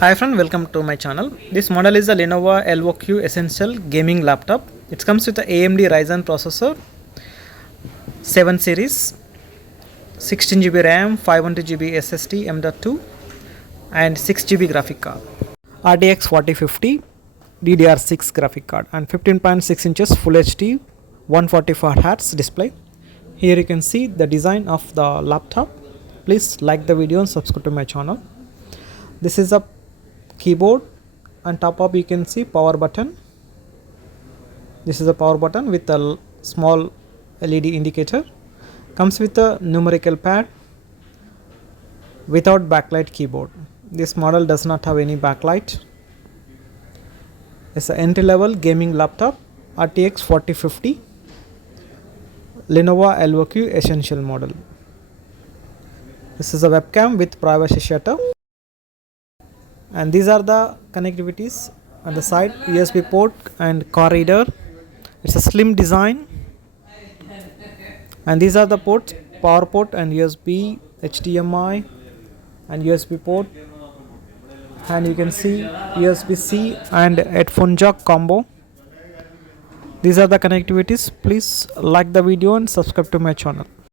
Hi friend, welcome to my channel. This model is the Lenovo LOQ Essential Gaming Laptop. It comes with the AMD Ryzen processor, 7 series, 16 GB RAM, 512 GB SSD M.2 and 6 GB graphic card. RTX 4050 DDR6 graphic card and 15.6 inches Full HD 144Hz display. Here you can see the design of the laptop. Please like the video and subscribe to my channel. This is a keyboard. On top of you can see power button. This is a power button with a small LED indicator. Comes with a numerical pad without backlight keyboard. This model does not have any backlight. It's an entry-level gaming laptop, RTX 4050 Lenovo LOQ Essential model. This is a webcam with privacy shutter. And these are the connectivities on the side: USB port and card reader. It's a slim design. And these are the ports: power port and USB, HDMI and USB port. And you can see USB-C and headphone jack combo. These are the connectivities. Please like the video and subscribe to my channel.